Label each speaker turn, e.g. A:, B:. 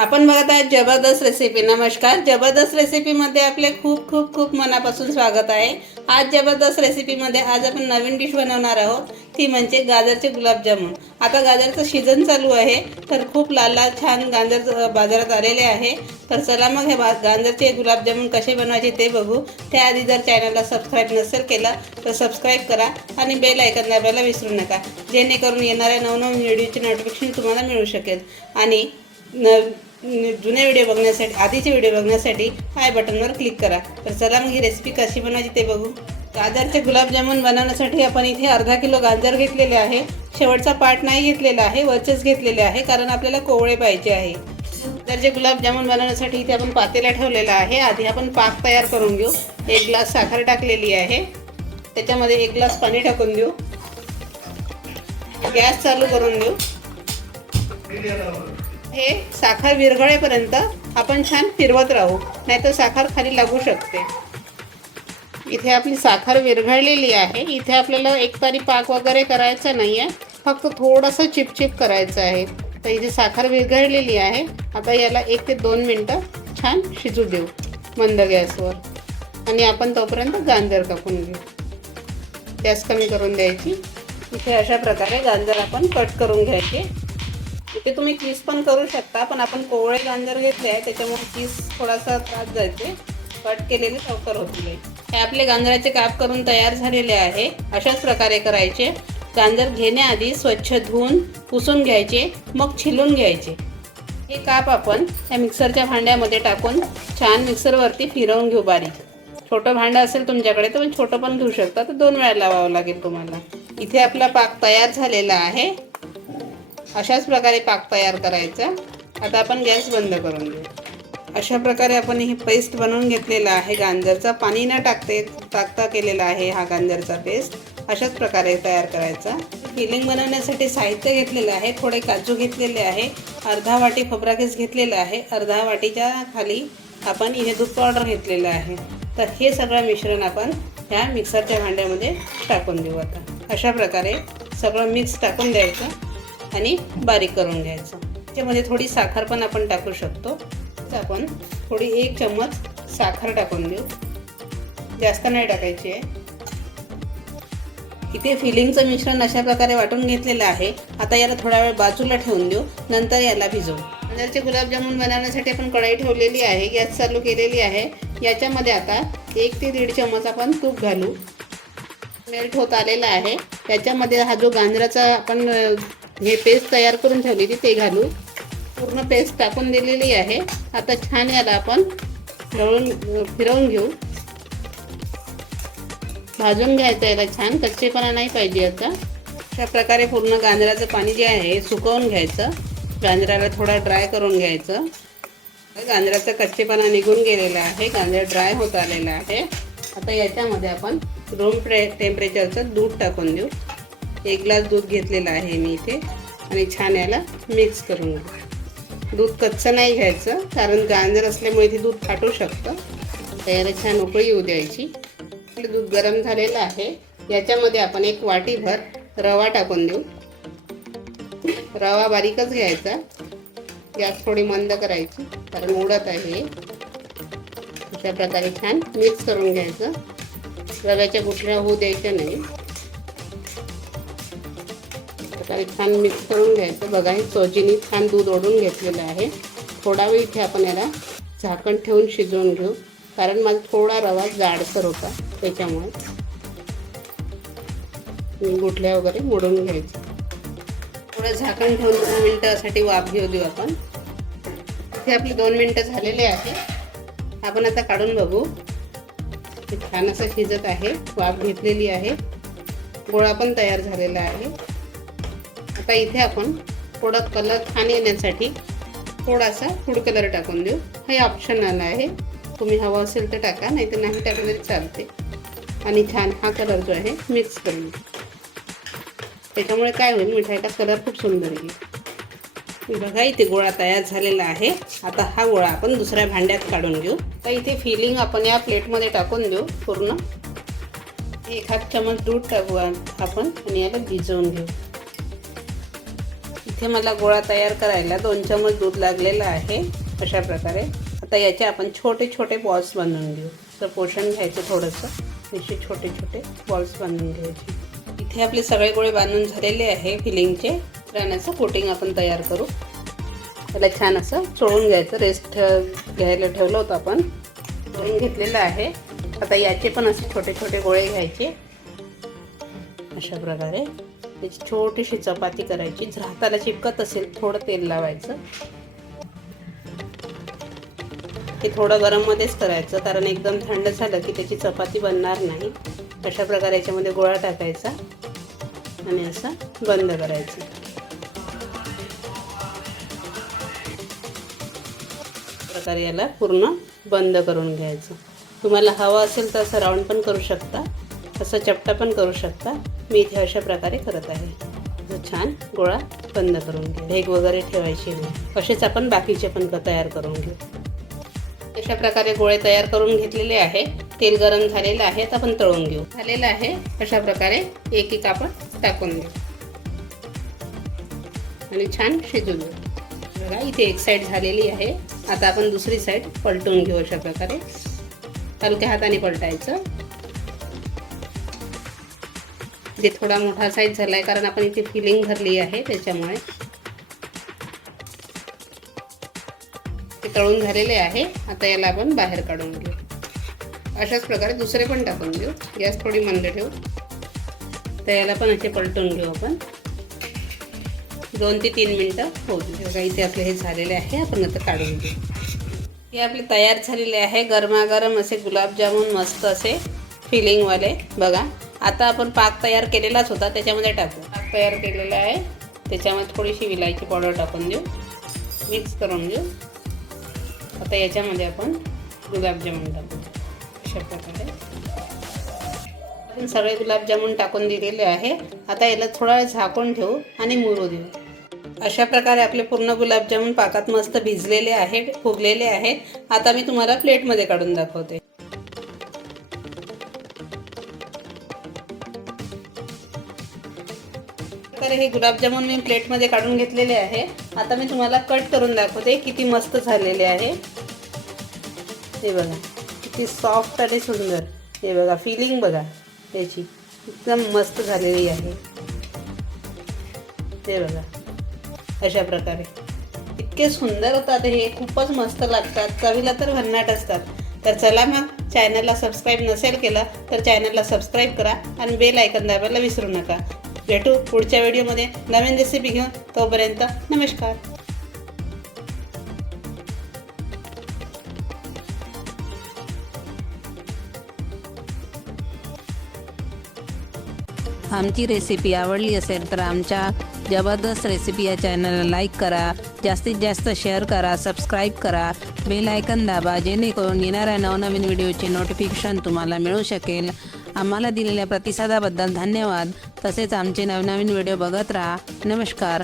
A: आपण बघत आहात जबरदस्त रेसिपी नमस्कार. जबरदस्त रेसिपीमध्ये आपले खूप खूप खूप मनापासून स्वागत आहे. आज जबरदस्त रेसिपीमध्ये आज आपण नवीन डिश बनवणार आहोत. ती म्हणजे गाजरचे गुलाबजामुन. आता गाजरचं सीझन चालू आहे. तर खूप लाल लाल छान गाजर बाजारात आलेले आहे. तर चला मग हे बा गाजरचे गुलाबजामुन कसे बनवायचे ते बघू. त्याआधी जर चॅनलला सबस्क्राईब नसेल केला तर सबस्क्राईब करा आणि बेल ऐकत दाबायला विसरू नका. जेणेकरून येणाऱ्या नवनवीन व्हिडिओचे नोटिफिकेशन तुम्हाला मिळू शकेल. आणि न- जुने व्हिडिओ बघण्यासाठी आधीचे व्हिडिओ बघण्यासाठी हाय बटनवर क्लिक करा. तर चला मग ही रेसिपी कशी बनवायची ते बघू. गाजरचे गुलाबजामुन बनवण्यासाठी आपण इथे अर्धा किलो गाजर घेतलेले आहे. शेवटचा पार्ट नाही घेतलेला आहे वरचेच घेतलेले आहे कारण आपल्याला कोवळे पाहिजे आहे. तर जे गुलाबजामुन बनवण्यासाठी इथे आपण पातेला ठेवलेला आहे. आधी आपण पाक तयार करून घेऊ. एक ग्लास साखर टाकलेली आहे. त्याच्यामध्ये एक ग्लास पाणी टाकून देऊ गॅस चालू करून देऊ हे साखर विरघळेपर्यंत आपण छान फिरवत राहू नाहीतर साखर खाली लागू शकते. इथे आपली साखर विरघळलेली आहे. इथे आपल्याला एक तारी पाक वगैरे करायचा नाही आहे फक्त थोडंसं चिपचिप करायचं आहे. तर इथे साखर विरघळलेली आहे. आता याला एक ते दोन मिनटं छान शिजू देऊ मंद गॅसवर. आणि आपण तोपर्यंत गांजर कापून घेऊ. गॅस कमी करून द्यायची. इथे अशा प्रकारे गाजर आपण कट करून घ्यायचे. इथे तुम्ही किस पण करू शकता पण आपण कोवळे गांजर घेतले आहे त्याच्यामुळे किस थोडासा त्रास जायचे. कट केलेले लवकर होतील हे आपले गांजराचे काप करून तयार झालेले आहे. अशाच प्रकारे करायचे. गांजर घेण्याआधी स्वच्छ धुवून पुसून घ्यायचे मग छिलून घ्यायचे. हे काप आपण या मिक्सरच्या भांड्यामध्ये टाकून छान मिक्सरवरती फिरवून घेऊ बारीक. छोटं भांडं असेल तुमच्याकडे तर छोटं पण घेऊ शकता. तर दोन वेळा लावावं लागेल तुम्हाला. इथे आपला पाक तयार झालेला आहे. अशाच प्रकारे पाक तयार करायचा. आता आपण गॅस बंद करून देऊ अशा प्रकारे आपण ही पेस्ट बनवून घेतलेला आहे. गांजरचा पाणी न टाकते टाकता केलेला आहे हा गांजरचा पेस्ट अशाच प्रकारे तयार करायचा. फिलिंग बनवण्यासाठी साहित्य घेतलेलं आहे. थोडे काजू घेतलेले आहे. अर्धा वाटी खोबरा केस घेतलेला आहे. अर्धा वाटीच्या खाली आपण इथे दूध पावडर घेतलेलं आहे. तर हे सगळं मिश्रण आपण ह्या मिक्सरच्या भांड्यामध्ये टाकून देऊ आता. अशा प्रकारे सगळं मिक्स टाकून द्यायचं. आणि बारीक करून घ्यायचं. त्याच्यामध्ये थोडी साखर पण आपण टाकू शकतो. तर आपण थोडी एक चम्मच साखर टाकून देऊ जास्त नाही टाकायची आहे. इथे फिलिंगचं मिश्रण अशा प्रकारे वाटून घेतलेलं आहे. आता याला थोडा वेळ बाजूला ठेवून देऊ. नंतर याला भिजवू. अंदरचे गुलाबजामुन बनवण्यासाठी आपण कढाई ठेवलेली आहे. गॅस चालू केलेली आहे. याच्यामध्ये आता एक ते दीड चम्मच आपण तूप घालू. मेल्ट होत आलेला आहे. त्याच्यामध्ये हा जो गांजराचा आपण हे पेस्ट तयार करून ठेवलेली ती ते घालू. पूर्ण पेस्ट टाकून दिलेली आहे. आता छान याला आपण ढवळून फिरवून घेऊ. भाजून घ्यायचं याला छान कच्चेपणा नाही पाहिजे याचा. अशा प्रकारे पूर्ण गांजराचं पाणी जे आहे सुकवून घ्यायचं. गांजराला थोडा ड्राय करून घ्यायचं. गांजराचा कच्चेपणा निघून गेलेला आहे. गांजरा ड्राय होत आलेला आहे. आता याच्यामध्ये आपण रूम टेम्परेचरचं दूध टाकून देऊ. एक ग्लास दूध घेतलेलं आहे मी इथे. आणि छान याला मिक्स करून घेऊ. दूध कच्चं नाही घ्यायचं कारण गांजर असल्यामुळे इथे दूध फाटू शकतं. तर याला छान उकळी येऊ द्यायची. दूध गरम झालेलं आहे. याच्यामध्ये आपण एक वाटीभर रवा टाकून देऊ. रवा बारीकच घ्यायचा. गॅस थोडी मंद करायची कारण उडत आहे. अशा प्रकारे छान मिक्स करून घ्यायचं. रव्याच्या गुठळ्या होऊ द्यायच्या नाही. प्रकारे छान मिक्स करून घ्यायचं. बघा हे सोजीनी छान दूध ओढून घेतलेलं आहे. थोडा वेळ इथे आपण याला झाकण ठेवून शिजवून घेऊ. कारण माझा थोडा रवा जाडसर होता त्याच्यामुळे. गुठल्या वगैरे मोडून घ्यायचं. थोडं झाकण ठेवून दोन मिनटासाठी वाफ घेऊ देऊ आपण. इथे आपली दोन मिनटं झालेले आहे. आपण आता काढून बघू. छान असं शिजत आहे. वाफ घेतलेली आहे. गोळा पण तयार झालेला आहे. आता इथे आपण थोडा कलर छान येण्यासाठी थोडासा फूड कलर टाकून देऊ. हे ऑप्शनल आहे. तुम्ही हवा असेल तर टाका नाही तर नाही टाकलं तरी चालते. आणि छान हा कलर जो आहे मिक्स करून त्याच्यामुळे काय होईल मिठाईचा कलर खूप सुंदर येईल. बघा इथे गोळा तयार झालेला आहे. आता हा गोळा आपण दुसऱ्या भांड्यात काढून घेऊ. तर इथे फिलिंग आपण या प्लेटमध्ये टाकून देऊ पूर्ण. एक हात चमच दूध टाकू आपण आणि याला भिजवून घेऊ. इथे मला गोळा तयार करायला दोन चमच दूध लागलेलं आहे अशा प्रकारे. आता याचे आपण छोटे छोटे बॉल्स बनवून घेऊ. तर पोषण घ्यायचं थोडंसं. असे छोटे छोटे बॉल्स बांधून घ्यायचे. इथे आपले सगळे गोळे बांधून झालेले आहे फिलिंगचे. राण्याचं कोटिंग आपण तयार करू. त्याला छान असं चोळून घ्यायचं. रेस्ट घ्यायला ठेवलं होतं आपण. चोळून घेतलेलं आहे. आता याचे पण असे छोटे छोटे गोळे घ्यायचे. अशा प्रकारे. त्याची छोटीशी चपाती करायची. जर हाताला चिपकत असेल थोडं तेल लावायचं. ते थोडं गरममध्येच करायचं कारण एकदम थंड झालं की त्याची चपाती बनणार नाही. अशा प्रकारे याच्यामध्ये गोळा टाकायचा आणि असं बंद करायचं. प्रकारे याला पूर्ण बंद करून घ्यायचं. तुम्हाला हवं असेल तर असं राऊंड पण करू शकता. असं चपटा पण करू शकता. मी इथे अशा प्रकारे करत आहे. असं छान गोळा बंद करून घे. ढेग वगैरे ठेवायची नाही. असेच आपण बाकीचे पण तयार करून घेऊ. अशा प्रकारे गोळे तयार करून घेतलेले आहे. तेल गरम झालेलं आहे तर आपण तळून घेऊ. झालेलं आहे. अशा प्रकारे एक एक आपण टाकून घेऊ. आणि छान शिजून घेऊ. बघा इथे एक साईड झालेली आहे. आता आपण दुसरी साईड पलटून घेऊ अशा प्रकारे. हलक्या हाताने पलटायचं. इथे थोडा मोठा साईज झाला आहे कारण आपण इथे फिलिंग भरली आहे त्याच्यामुळे. ते तळून झालेले आहे. आता याला आपण बाहेर काढून घेऊ. अशाच प्रकारे दुसरे पण टाकून घेऊ गॅस थोडी मंद ठेवू. तर याला पण असे पलटून घेऊ आपण. दोन ते तीन मिनटं होऊ दे. बघा इथे आपले हे झालेले आहे. आपण आता काढून घेऊ. हे आपले तयार झालेले आहे. गरमागरम असे गुलाबजामुन मस्त असे फिलिंगवाले बघा. आता आपण पाक तयार केलेलाच होता त्याच्यामध्ये टाकू. पाक तयार केलेला आहे. त्याच्यामध्ये थोडीशी विलायची पावडर टाकून देऊ. मिक्स करून घेऊ. आता याच्यामध्ये आपण गुलाबजामुन टाकू. अशा प्रकारे. आपण सगळे गुलाबजामुन टाकून दिलेले आहे. आता याला थोडा वेळ झाकून ठेवू आणि मुरू देऊ. अशा प्रकारे आपले पूर्ण गुलाबजामुन पाकात मस्त भिजलेले आहे फुगलेले आहेत. आता मी तुम्हाला प्लेटमध्ये काढून दाखवते. तर हे गुलाबजामुन मी प्लेटमध्ये काढून घेतलेले आहे. आता मी तुम्हाला कट करून दाखवते किती मस्त झालेले आहे. हे बघा किती सॉफ्ट आणि सुंदर. हे बघा फिलिंग बघा त्याची. एकदम मस्त झालेली आहे. ते बघा अशा प्रकारे. इतके सुंदर होतात हे खूपच मस्त लागतात. चवीला तर भन्नाट असतात. तर चला मग चॅनलला सबस्क्राईब नसेल केलं तर चॅनलला सबस्क्राईब करा आणि बेल ऐकन दाबायला विसरू नका. भेटू पुढच्या व्हिडिओमध्ये नवीन रेसिपी घेऊन. तोपर्यंत नमस्कार.
B: आमची रेसिपी आवडली असेल तर आमच्या जबरदस्त रेसिपी या चॅनलला लाईक करा. जास्तीत जास्त शेअर करा सबस्क्राईब करा. बेल आयकन दाबा जेणेकरून येणाऱ्या नवनवीन व्हिडिओचे नोटिफिकेशन तुम्हाला मिळू शकेल. आम्हाला दिलेल्या प्रतिसादाबद्दल धन्यवाद. तसेच आमचे नवनवीन व्हिडिओ बघत राहा. नमस्कार.